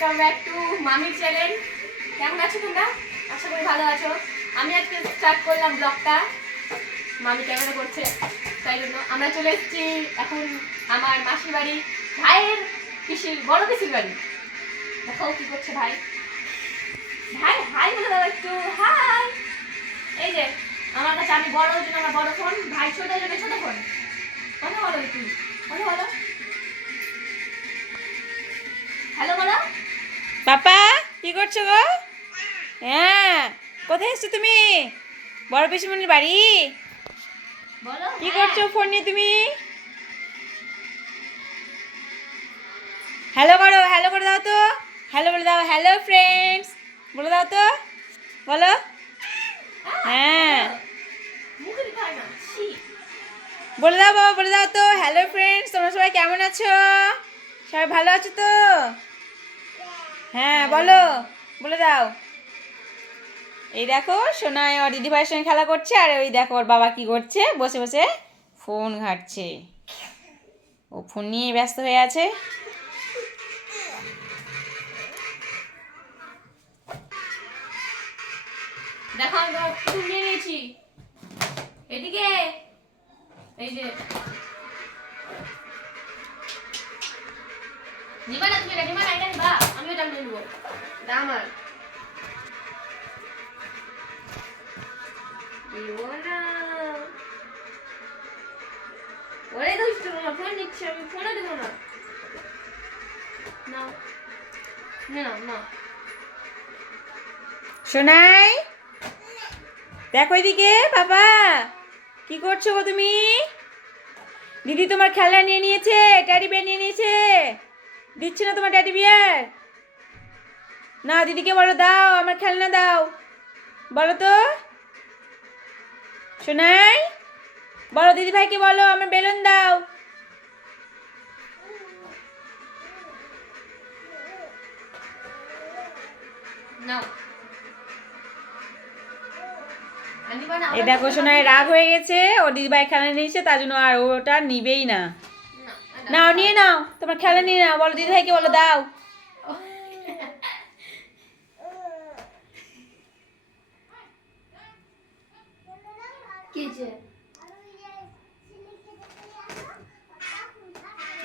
Welcome back to মামির channel. কেমন আছো তোমরা? আশা করি ভালো আছো। আমি আজকে স্টার্ট করলাম ব্লগটা, মামি ক্যামেরা করছে, তাই জন্য আমরা চলে এসেছি এখন আমার মাসির বাড়ি, ভাইয়ের পিসির, বড় পিসির বাড়ি। দেখো কি করছে ভাই। ভাই হাই বলে দাও একটু, হাই। এই যে আমার কাছে, আমি বড় ওই জন্য আমার বড় ফোন, ভাই ছোট ওই জন্য ছোট ফোন। কথা বলো একটু, কথা বলো, হ্যালো বলো। পাপা কি করছো গো? হ্যাঁ, কোথায় এসছো তুমি? বড় পিসিমণির বাড়ি? বলো কি করছো ফোন নিয়ে তুমি? হ্যালো করো, হ্যালো করে দাও তো, হ্যালো বলে দাও, হ্যালো ফ্রেন্ডস বলে দাও তো, বলো। হ্যাঁ মুখে দিতে না, ছি। বলে দাও বাবা, বলে দাও তো, হ্যালো ফ্রেন্ডস, তোমরা সবাই কেমন আছো? সবাই ভালো আছো তো? হ্যাঁ বলো, বলে দাও। এই দেখো সোনাই ওর দিদিভাইয়ের সঙ্গে খেলা করছে, আর ওই দেখো ওর বাবা কি করছে, বসে বসে ফোন ঘাঁটছে। ও ফোন নিয়ে ব্যস্ত হয়ে আছে। দেখো আমি ফুল নিয়ে নিয়েছি, এদিকে। এই যে নিবা না তুমি, নিবা না, এটা নিবা, আমি ওটা নিয়ে নেবো, এটা আমার। নিবো না, ওরে দুষ্ট না, ফোন নিচ্ছি আমি, ফোনে দেবো না। নাও নাও নাও। সোনাই দেখো এদিকে, বাবা কি করছো গো তুমি? দিদি তোমার খেলনা নিয়ে নিয়েছে, ট্যাডি বিয়ার নিয়ে নিয়েছে, দিচ্ছে না তোমার ট্যাডি বিয়ার। না দিদিকে বলো দাও, আমার খেলনা দাও, বলো তো সোনাই, বলো দিদি ভাইকে, বলো আমার বেলুন দাও। নাও। আনিবা না, এই দেখো সোনাই রাগ হয়ে গেছে, ও দিদি ভাই খেলনা নিয়েছে তার জন্য, আর ওটা নিবেই না। নাও নিয়ে নাও, তোমার খেলনা নিয়ে নাও, বলো দিদি ভাইকে, বলো দাও। কি যে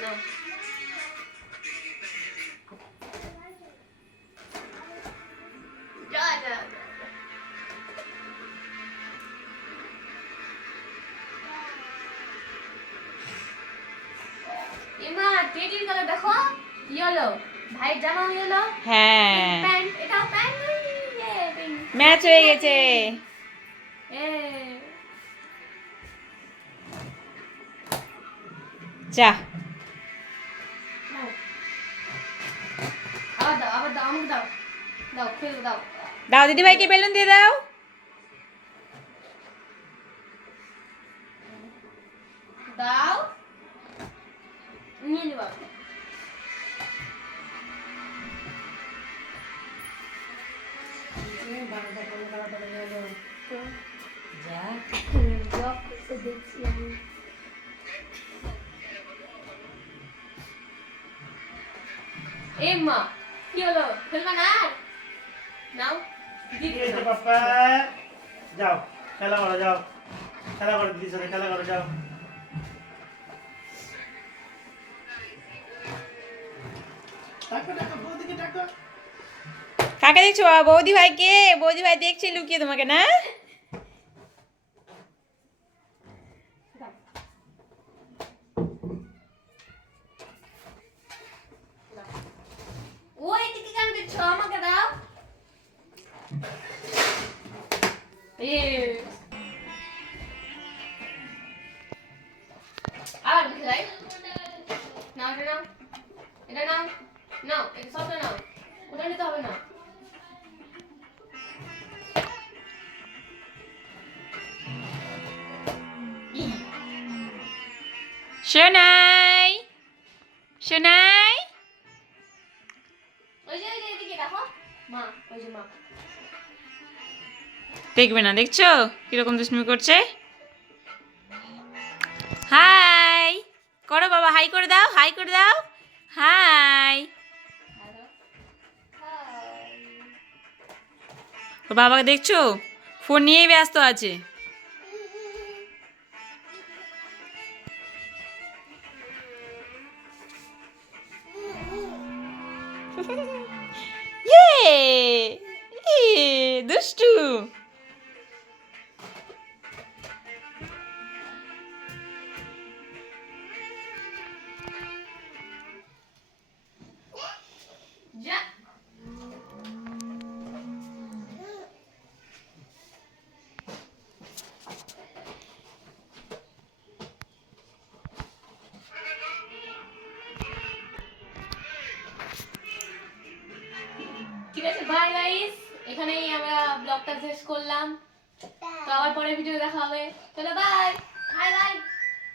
নাও। যা যা যা। এমা টেডির কালার দেখো, ইয়েলো, ভাইয়ের জামাও ইয়েলো, হ্যাঁ প্যান্ট, এটাও প্যান্ট, ম্যাচ হয়ে গেছে। যা আবার দাও, আবার দাও, আমাকে দাও, দাও ফেল দাও, দাও দিদি ভাইকে বেলুন দিয়ে দাও। দাও, নিয়ে নিবা। দেখছি আমি। এই মা কি হলো, খেলবা না আর? নাও দিদি নাও। পাপা যাও খেলা করো, যাও খেলা করো, দিদির সাথে খেলা করো, যাও। কাকে দেখছো বাবা? বৌদি ভাইকে, বৌদি ভাই দেখছে লুকিয়ে তোমাকে না? ওই দিকে কেন দিচ্ছ, আমাকে দাও। আবার খেলাই, নাও এটা নাও, এটা নাও, নাও এটা সবটা নাও, ওটা নিতে হবে না। সোনাই, সোনাই ওই যে এদিকে দেখো, মা ওই যে মা। দেখবে না, দেখছো কিরকম দুষ্টুমি করছে। হাই করো বাবা, হাই করে দাও, হাই করে দাও, হাই। ওর বাবাকে দেখছো ফোন নিয়েই ব্যস্ত আছে। দুষ্টু। যা ঠিক আছে, বাই গাইস, এখানেই আমরা ব্লগটা শেষ করলাম। তো আবার পরে ভিডিও দেখা হবে। চলো বাই, বাই বাই,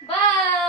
বাই।